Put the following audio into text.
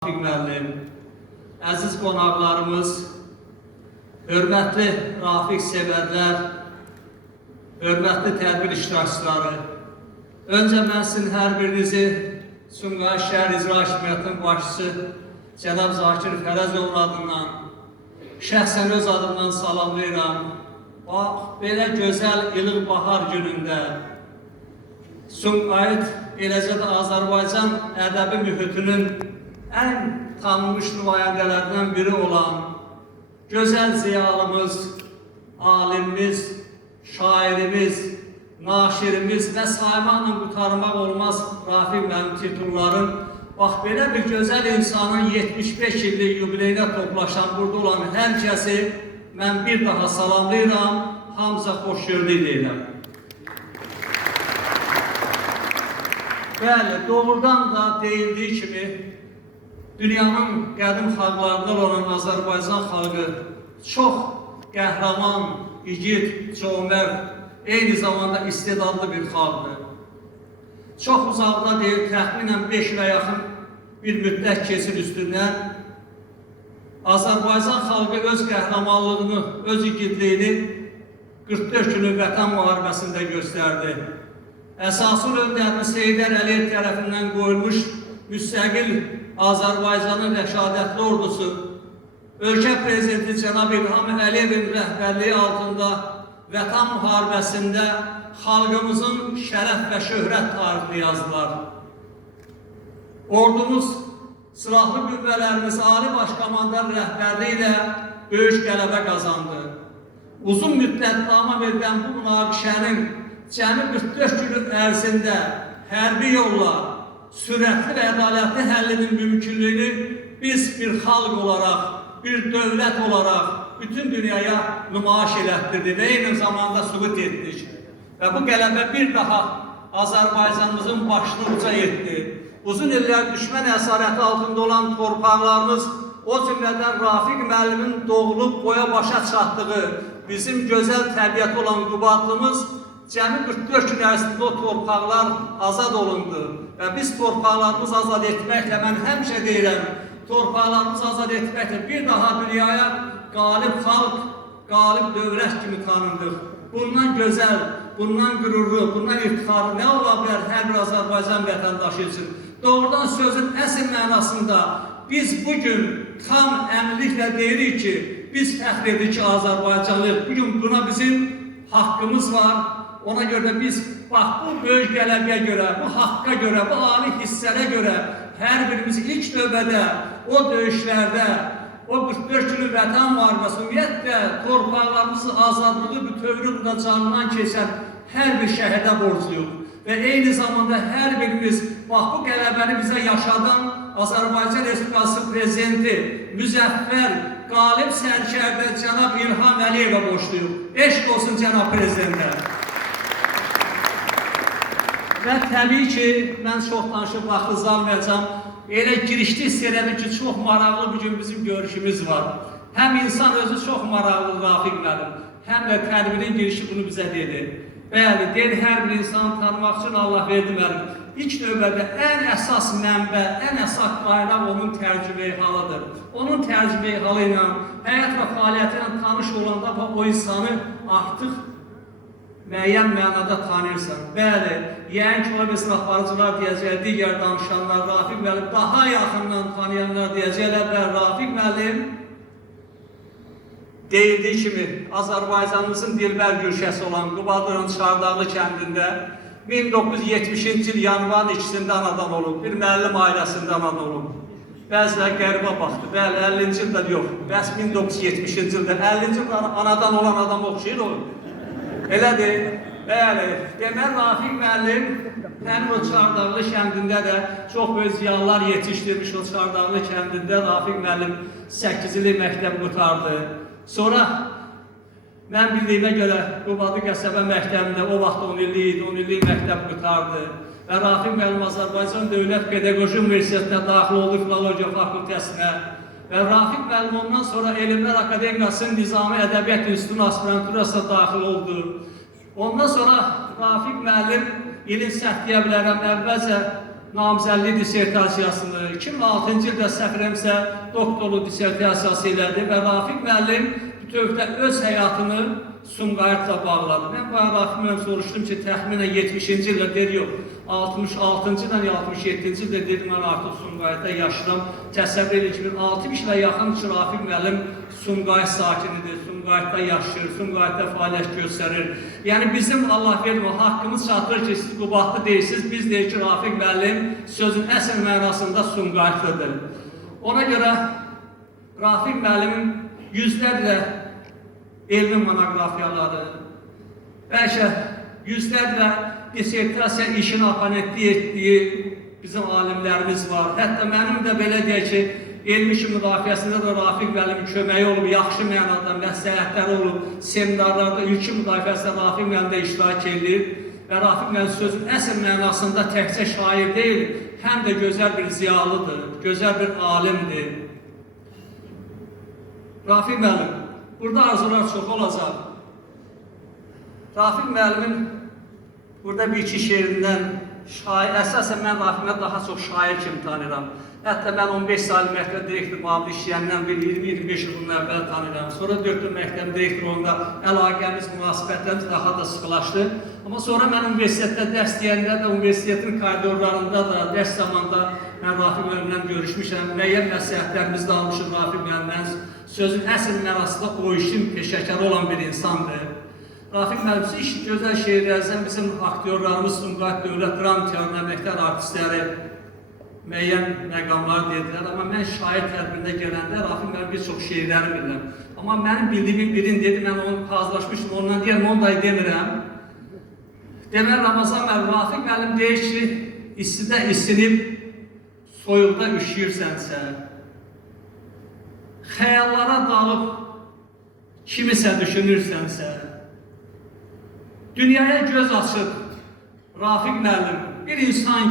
Rafiq müəllim, əziz qonaqlarımız, hörmətli Rafiq sevərlər, hörmətli tədbir iştirakçıları, öncə mən sizin hər birinizi Sumqayıt şəhər İcra Hakimiyyətinin başçısı cənab Zakir Fərəzovun adından, şəxsən öz adımdan salamlayıram. Bax, belə gözəl ilıq bahar günündə Sumqayıt, eləcə də Azərbaycan ədəbi mühitinin ən tanınmış nümayəndələrindən biri olan gözəl ziyalımız, alimimiz, şairimiz, naşirimiz və saymaqla qurtarmaq olmaz Rafiq müəllim titulların bax belə bir gözəl insanın 75 illik yubileyinə toplaşan burada olan hər kəsi mən bir daha salamlayıram, hamıza xoş gördük deyirəm. Bəli, doğrudan da deyildiyi kimi dünyanın qədim xalqlarından olan Azərbaycan xalqı çox qəhrəman, igid, cömərd, eyni zamanda istedadlı bir xalqdır. Çox uzaqda deyil, təxminən 5 ilə yaxın bir müddət keçir üstündən Azərbaycan xalqı öz qəhrəmanlığını, öz igidliyini 44 günlük vətən müharibəsində göstərdi. Əsasın öndərini Heydər Əliyev tərəfindən qoyulmuş müstəqil Azərbaycanın rəşadətli ordusu, ölkə prezidenti cənab İlham Əliyevin rəhbərliyi altında vətən müharibəsində xalqımızın şərəf və şöhrət tarixini yazdılar. Ordumuz, silahlı qüvvələrimiz Ali Başkomandan rəhbərliyi ilə böyük qələbə qazandı. Uzun müddət davam edən bu münaqişənin cəmi 44 gün ərzində hərbi yolla sürətli və ədalətli həllinin mümkünlüyünü biz bir xalq olaraq, bir dövlət olaraq bütün dünyaya nümayiş elətdirdik və eyni zamanda sübut etdik. Və bu qələbə bir daha Azərbaycanımızın başını uca etdi. Uzun illər düşmən əsarəti altında olan torpaqlarımız, o cümlədən Rafiq müəllimin doğulub boya başa çatdığı bizim gözəl təbiəti olan Qubadlımız cəmi 44 gün ərzində o torpaqlar azad olundu və biz torpaqlarımızı azad etməklə, mən həmişə deyirəm, torpaqlarımızı azad etməklə bir daha dünyaya qalib xalq, qalib dövlət kimi tanındıq. Bundan gözəl, bundan qürurlu, bundan iftixarlı nə ola bilər hər bir Azərbaycan vətəndaşı üçün? Doğrudan sözün əsl mənasında biz bugün tam əminliklə deyirik ki, biz fəxr edirik ki, Azərbaycanlıyıq. Bugün buna bizim haqqımız var. Ona görə biz bax, bu böyük qələbəyə görə, bu haqqa görə, bu ali hissələ görə hər birimiz ilk növbədə o döyüşlərdə, o 44 günlük vətən müharibəsi, ümumiyyətlə torpaqlarımızın azadlığı bütövlüklə canından keçən hər bir şəhidə borcluyuq. Və eyni zamanda hər birimiz bax, bu qələbəni bizə yaşadan Azərbaycan Respublikası Prezidenti müzəffər, qalib sərkərdə cənab İlham Əliyevə borcluyuq. Eşq olsun cənab Prezidentə. Və təbii ki, mən çox danışıb vaxtınızı almayacağım. Elə girişdə hiss elədim ki, çox maraqlı bugün bizim görüşümüz var. Həm insan özü çox maraqlı Rafiq müəllim, həm də tədbirin girişi bunu bizə dedi. Bəli, deyir, hər bir insanı tanımaq üçün Allah verdi müəllim. İlk növbədə ən əsas mənbə, ən əsas qaynaq onun tərcümeyi halıdır. Onun tərcümeyi halı ilə, həyat və fəaliyyəti ilə tanış olanda o insanı artıq müəyyən mənada tanıyırsan. Bəli, yəqin ki, ola bilsin aparıcılar deyəcək, digər danışanlar, Rafiq müəllim, daha yaxından tanıyanlar deyəcəklər və Rafiq müəllim deyildiyi kimi Azərbaycanımızın dilbər gülşəsi olan Qubadlının Çardağlı kəndində 1970-ci il yanvarın 2-sində anadan olub, bir müəllim ailəsində anadan olub. Bəziləri qəribə baxdı, bəli, 50-ci ildə yox, bəs 1970-ci ildə 50-ci ildə anadan olan adam oxşayır olur. Elədir, bəli, demək Rafiq müəllim həmin o Çardağlı kəndində də çox böyük ziyalılar yetişdirmiş o Çardağlı kəndində Rafiq müəllim 8 illik məktəb qutardı. Sonra mən bildiyimə görə Qubadlı qəsəbə məktəbində o vaxt 10 illik məktəb qutardı və Rafiq müəllim Azərbaycan Dövlət Pedaqoji Universitetinə daxil oldu Filologiya fakültəsinə və Rafiq müəllim ondan sonra Elmlər Akademiyasının Nizami Ədəbiyyat İnstitutunun aspiranturasına daxil oldu. Ondan sonra Rafiq müəllim ilin səhv deyə bilərəm, əvvəlcə namizədlik dissertasiyasını, 2006-cı ildə səhv doktorluq dissertasiyası elədi və Rafiq müəllim bütövdə öz həyatını Sumqayıtla bağladı. Mən bu Rafiq müəllim soruşdum ki, təxminən 70-ci ildə dedi, yox, 66-cı ildən 67-ci ildə dedi, mən artıq Sumqayıtda yaşıram. Təsəvvür edin ki, 60 ilə yaxın ki, Rafiq müəllim Sumqayıt sakinidir, Sumqayıtda yaşayır, Sumqayıtda fəaliyyət göstərir. Yəni bizim Allah verir, haqqımız çatır ki, siz Qubadlı deyirsiniz, biz deyir ki, Rafiq müəllim sözün əsl mənasında Sumqayıtlıdır. Ona görə Rafiq müəllimin yüzlərlə elmi monografiyaları, bəlkə yüzlərlə dissertasiya işini abonentlik etdiyi bizim alimlərimiz var. Hətta mənim də belə deyək ki, elmi işin müdafiəsində də Rafiq müəllimin köməyi olub, yaxşı mənada məsləhətləri olub, seminarlarda ilkin müdafiəsində Rafiq müəllim də iştirak edir və Rafiq müəllim sözün əsl mənasında təkcə şair deyil, həm də gözəl bir ziyalıdır, gözəl bir alimdir. Rafiq müəllim, burada arzular çox olacaq. Rafiq müəllimin burada bir-iki şeirindən şair, əsasən mən Rafiq müəllim daha çox şair kimi tanıyıram. Hətta mən 15 saylı məktəb direktoru müavini işləyəndən bir 20-25 il bunun əvvəl tanıyıram. Sonra 4 il məktəb direktorluğunda əlaqəmiz, münasibətlərimiz daha da sıxılaşdı. Amma sonra mən universitetdə dərs deyəndə də, universitetin koridorlarında da, dərs zamanında mən Rafiq müəllimlə görüşmüşəm. Müəyyən məsləhətlərimizi də almışım Rafiq müəllimlə. Sözün əsl mənasında o işin peşəkarı olan bir insandır. Rafiq müəllim, iş gözəl şeirlərimizdən bizim aktyorlarımız, Sumqayıt Dövlət Dram Teatrının əməkdar artistləri müəyyən məqamlar dedilər. Amma mən şair tədbirində gələndə Rafiq müəllim bir çox şeirləri bilirəm. Amma mənim bildiğimin birini dedi, mən onu hazırlaşmışdım, ondan deyərəm, onu da demirəm. Deməli, Ramazan müəllim, Rafiq müəllim deyir ki, istidə isinib, soyuqda üşüyürsənsə, xəyallara dalıb kimisə düşünürsənsə, dünyaya göz açıb Rafiq müəllim, bir insan